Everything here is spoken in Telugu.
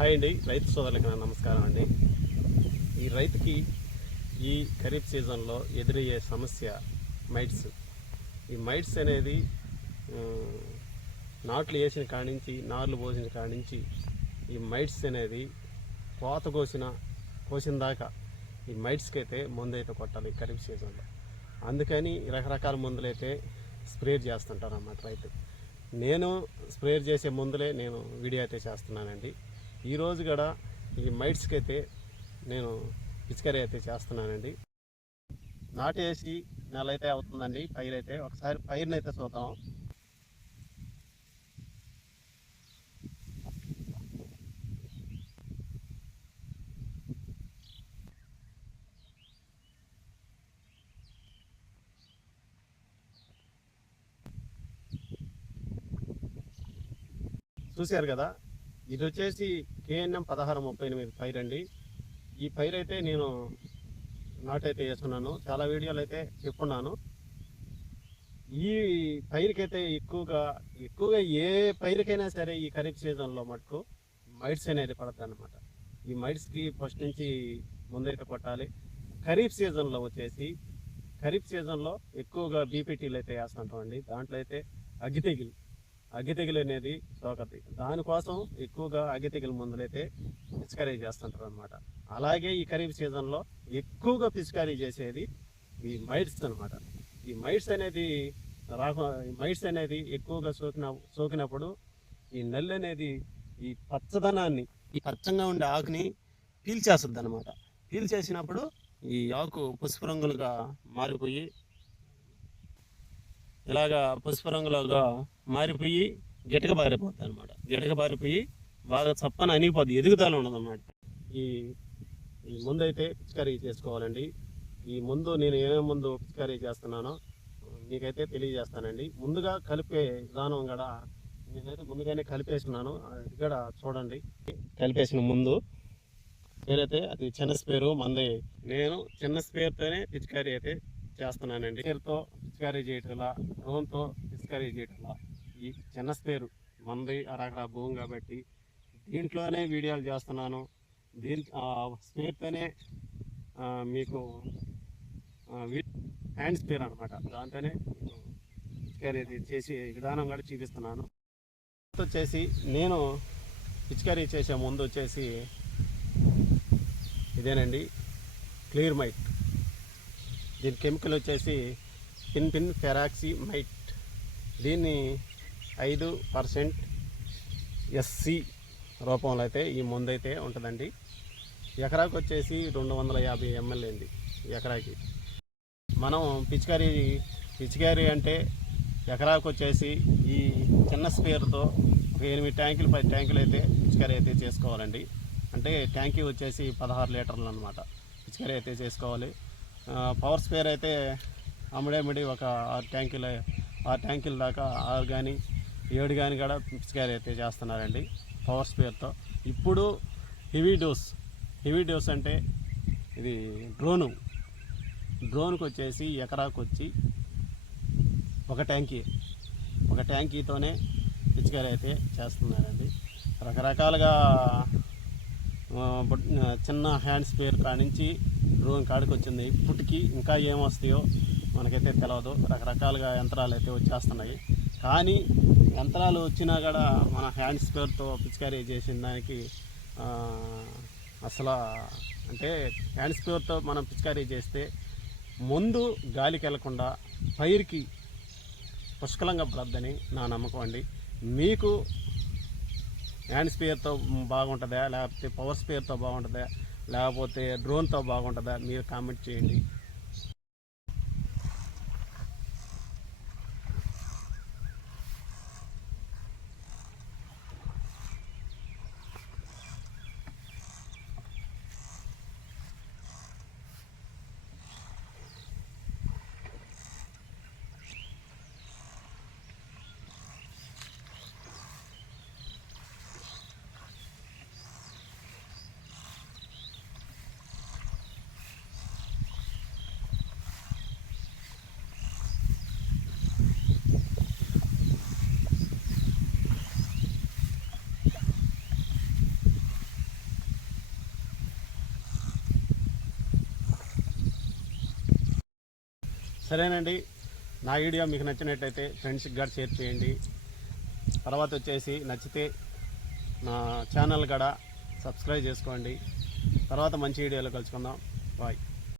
హాయ్ అండి, రైతు సోదరులకి నా నమస్కారం అండి. ఈ రైతుకి ఈ ఖరీఫ్ సీజన్లో ఎదురయ్యే సమస్య మైట్స్. ఈ మైట్స్ అనేది నాట్లు వేసిన కాడించి, నార్లు పోసిన కాడించి ఈ మైట్స్ అనేది కోసిన దాకా ఈ మైట్స్కి అయితే మందు అయితే కొట్టాలి ఖరీఫ్ సీజన్లో. అందుకని రకరకాల మందులైతే స్ప్రే చేస్తుంటారు అన్నమాట రైతు. నేను స్ప్రే చేసే మందులే నేను వీడియో అయితే చేస్తున్నానండి. ఈరోజు కూడా ఈ మైట్స్కి అయితే నేను పిచికారీ అయితే చేస్తున్నానండి. నాటేసి నెల అయితే అవుతుందండి పైరైతే. ఒకసారి పైరుని అయితే చూద్దాం. చూశారు కదా, ఇది వచ్చేసి KNM 1638 పైరు అండి. ఈ పైరు అయితే నేను నాటైతే వేస్తున్నాను, చాలా వీడియోలు అయితే చెప్పున్నాను. ఈ పైరుకైతే ఎక్కువగా ఏ పైరుకైనా సరే ఈ ఖరీఫ్ సీజన్లో మటుకు మైట్స్ అనేది పడతాయి అన్నమాట. ఈ మైట్స్కి ఫస్ట్ నుంచి ముందైతే కొట్టాలి. ఖరీఫ్ సీజన్లో ఎక్కువగా బీపీటీలు అయితే వేస్తుంటామండి. దాంట్లో అయితే అగ్గితెగులు అనేది సోకది. దానికోసం ఎక్కువగా అగ్గితెగులు మందులు అయితే పిచికారీ చేస్తుంటారు అనమాట. అలాగే ఈ ఖరీఫ్ సీజన్లో ఎక్కువగా పిచికారీ చేసేది ఈ మైట్స్ అనమాట. ఈ మైట్స్ అనేది ఎక్కువగా సోకినప్పుడు ఈ నల్లి అనేది ఈ పచ్చదనాన్ని, ఈ పచ్చంగా ఉండే ఆకుని పీల్చేస్తుంది అనమాట. పీల్చేసినప్పుడు ఈ ఆకు పసుపు రంగులుగా మారిపోయి, ఇలాగా పసుపు రంగులుగా మారిపోయి గిటకబారిపోతుంది అనమాట. గిటకబారిపోయి బాగా చప్పన అనిగిపోద్ది, ఎదుగుదల ఉండదన్నమాట. ఈ ఈ ముందు అయితే పిచికారీ చేసుకోవాలండి. ఈ ముందు నేను ఏమేమి ముందు పిచికారీ చేస్తున్నానో మీకైతే తెలియజేస్తానండి. ముందుగా కలిపే విధానం కూడా నేనైతే ముందుగానే కలిపేస్తున్నాను. అది కూడా చూడండి. కలిపేసిన ముందు పేరైతే అది చిన్న స్పేరు మంది. నేను చిన్న స్పేర్తోనే పిచికారీ అయితే చేస్తున్నానండి. స్పేర్తో పిచికారీ చేయటంలా, డ్రోన్తో పిచికారీ చేయటంలా ఈ చిన్న స్పేరు మంది అరగ భూమి కాబట్టి దీంట్లోనే వీడియోలు చేస్తున్నాను. స్పేర్తోనే మీకు హ్యాండ్ స్పేర్ అనమాట. దాంతోనే పిచికారీ చేసి విధానం కూడా చూపిస్తున్నాను. వచ్చేసి నేను పిచికారీ చేసే ముందు వచ్చేసి ఇదేనండి, క్లియర్ మైట్. దీని కెమికల్ వచ్చేసి పిన్ ఫెరాక్సీ మైట్. దీన్ని 5% SC రూపంలో అయితే ఈ మందు అయితే ఉంటుందండి. ఎకరాకు వచ్చేసి 250 ml అయింది ఎకరాకి. మనం పిచికారీ అంటే ఎకరాకు వచ్చేసి ఈ చిన్న స్పేర్తో 8 ట్యాంకులు 10 ట్యాంకులు అయితే పిచికారీ అయితే చేసుకోవాలండి. అంటే ట్యాంకీ వచ్చేసి 16 లీటర్లు అనమాట. పిచికారీ అయితే చేసుకోవాలి. పవర్ స్పేర్ అయితే అమ్మడేమిడి ఒక 6 ట్యాంకుల దాకా 6 కానీ 7 కానీ కూడా పిచికారీ అయితే చేస్తున్నారండి పవర్ స్పేర్తో. ఇప్పుడు హెవీ డోస్ అంటే ఇది డ్రోన్కి వచ్చేసి ఎకరాకు వచ్చి ఒక ట్యాంకీతోనే పిచికారీ అయితే చేస్తున్నారండి. రకరకాలుగా చిన్న హ్యాండ్ స్పేర్ కానించి డ్రోన్ కాడికి వచ్చింది. ఇప్పటికీ ఇంకా ఏమొస్తాయో మనకైతే తెలియదు. రకరకాలుగా యంత్రాలు అయితే వచ్చేస్తున్నాయి. కానీ యంత్రాలు వచ్చినా కూడా మన హ్యాండ్ స్పేర్తో పిచికారీ చేసిన దానికి అసలు అంటే హ్యాండ్ స్పేర్తో మనం పిచికారీ చేస్తే ముందు గాలికి వెళ్లకుండా పైరుకి పుష్కలంగా పడద్దని నా నమ్మకం అండి. మీకు హ్యాండ్ స్పేర్తో బాగుంటుందా, లేకపోతే పవర్ స్పేర్తో బాగుంటుందా, లేకపోతే డ్రోన్తో బాగుంటుందా, మీరు కామెంట్ చేయండి. సరేనండి, నా వీడియో మీకు నచ్చినట్టయితే ఫ్రెండ్స్కి కూడా షేర్ చేయండి. తర్వాత వచ్చేసి నచ్చితే నా ఛానల్ కూడా సబ్స్క్రైబ్ చేసుకోండి. తర్వాత మంచి వీడియోలో కలుసుకుందాం. బాయ్.